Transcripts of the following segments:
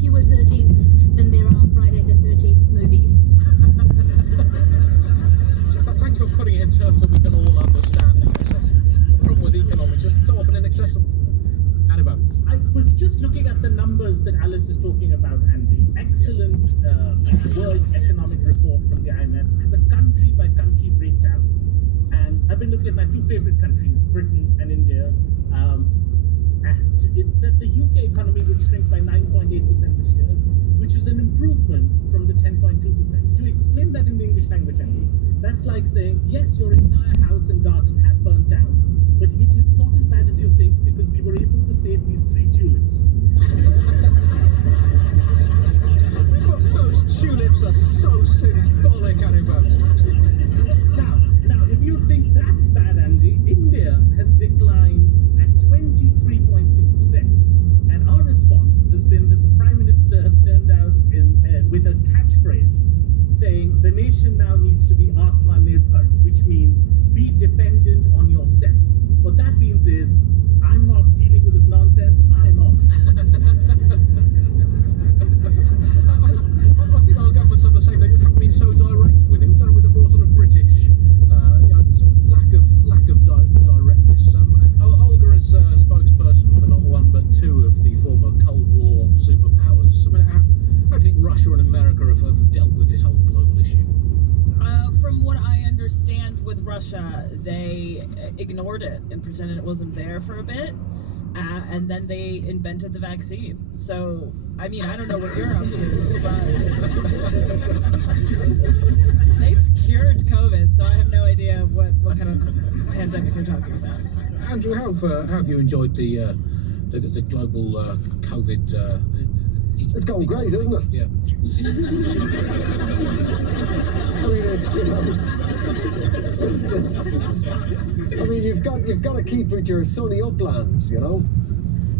fewer 13ths than there are Friday the 13th movies. Thank you for putting it in terms that we can all understand. That's the problem with economics, it's so often inaccessible. Anyway. I was just looking at the numbers that Alice is talking about, Andy. Excellent World Economic Report from the IMF has a country-by-country breakdown. And I've been looking at my two favorite countries, Britain and India. And it said the UK economy would shrink by 9.8% this year, which is an improvement from the 10.2%. To explain that in the English language, Andy, that's like saying, yes, your entire house and garden have burnt down, but it is not as bad as you think because we were able to save these 3 tulips. But those tulips are so symbolic, Aniva. Now, if you think that's bad, Andy, India has declined at 23.6%. And our response has been that the Prime Minister turned out with a catchphrase saying the nation now needs to be Atma Nirbhar, which means be dependent on yourself. What that means is, I'm not dealing with this nonsense, I'm off. I think our government's done the same. They just haven't been so direct with it. We've done it with a more sort of British, sort of lack of directness. Olga is spokesperson for not one but two of the former Cold War superpowers. I mean, how do you think Russia and America have dealt with this whole global issue? From what I understand with Russia, they ignored it and pretended it wasn't there for a bit, and then they invented the vaccine. So, I mean, I don't know what you're up to, but they've cured COVID, so I have no idea what kind of pandemic you're talking about. Andrew, how have you enjoyed the global COVID? It's going great, isn't it? Yeah. I mean, it's I mean, you've got to keep with your sunny uplands, you know.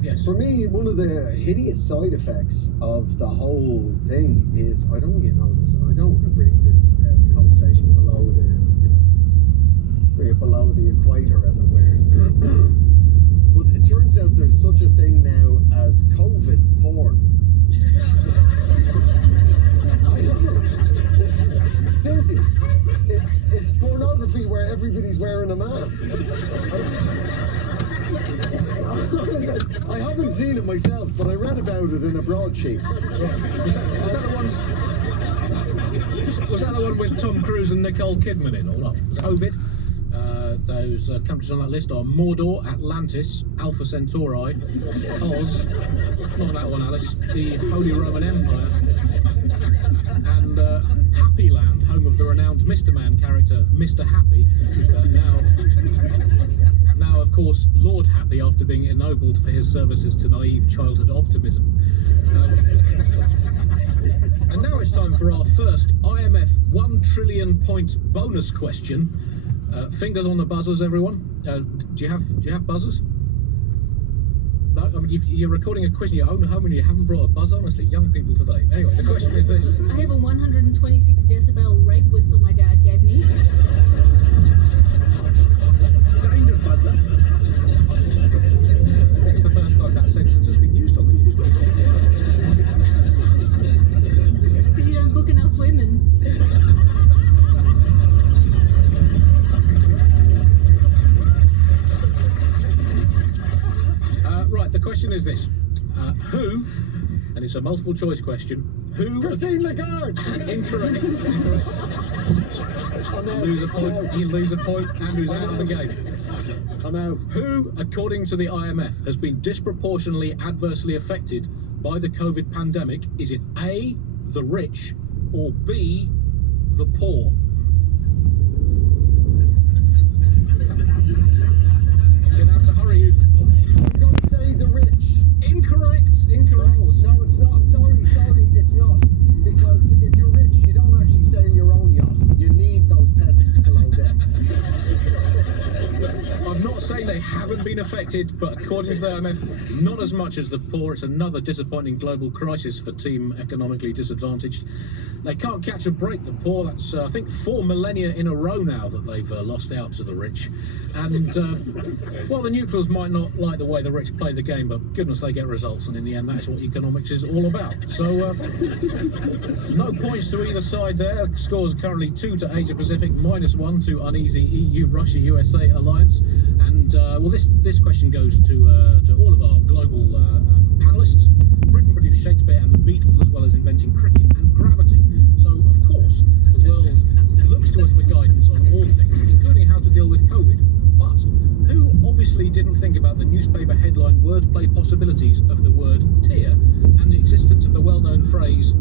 Yes. For me, one of the hideous side effects of the whole thing is, I don't think you know this, and I don't want to bring this conversation below bring it below the equator, as it were. But it turns out there's such a thing now as COVID porn. Seriously, it's pornography where everybody's wearing a mask. I haven't seen it myself, but I read about it in a broadsheet. Was that the one with Tom Cruise and Nicole Kidman in, or not? Was it COVID? Those countries on that list are Mordor, Atlantis, Alpha Centauri, Oz, not that one, Alice, the Holy Roman Empire, and Happy Land, home of the renowned Mr. Man character Mr. Happy, now of course Lord Happy after being ennobled for his services to naive childhood optimism. And now it's time for our first IMF 1 trillion point bonus question. Fingers on the buzzers, everyone. Do you have buzzers? No, I mean, you're recording a quiz in your own home and you haven't brought a buzzer. Honestly, young people today. Anyway, the question is this: I have a 126 decibel rape whistle my dad gave me. It's kind of buzzer. I think it's the first time that sentence has been used on the news. It's because you don't book enough women. Right, the question is this: who, and it's a multiple choice question, who? Christine Lagarde. Incorrect. You lose a point. Andrew's out of the game. I'm out. Who, according to the IMF, has been disproportionately adversely affected by the COVID pandemic? Is it A, the rich, or B, the poor? You're gonna have to hurry you. I'm going to say the rich. Incorrect. No, it's not. Sorry, it's not. Because if you're rich, you don't actually sail your own yacht. You need those peasants below deck. I'm not saying saying they haven't been affected, but according to the IMF, not as much as the poor. It's another disappointing global crisis for team economically disadvantaged. They can't catch a break, the poor. That's, I think, 4 millennia in a row now that they've lost out to the rich. And, well, the neutrals might not like the way the rich play the game, but goodness, they get results, and in the end, that's what economics is all about. So, no points to either side there. Scores are currently 2 to Asia Pacific, -1 to uneasy EU-Russia-USA alliance. And, well, this question goes to all of our global panellists. Britain produced Shakespeare and the Beatles, as well as inventing cricket and gravity. So, of course, the world looks to us for guidance on all things, including how to deal with COVID. But who obviously didn't think about the newspaper headline wordplay possibilities of the word tier and the existence of the well-known phrase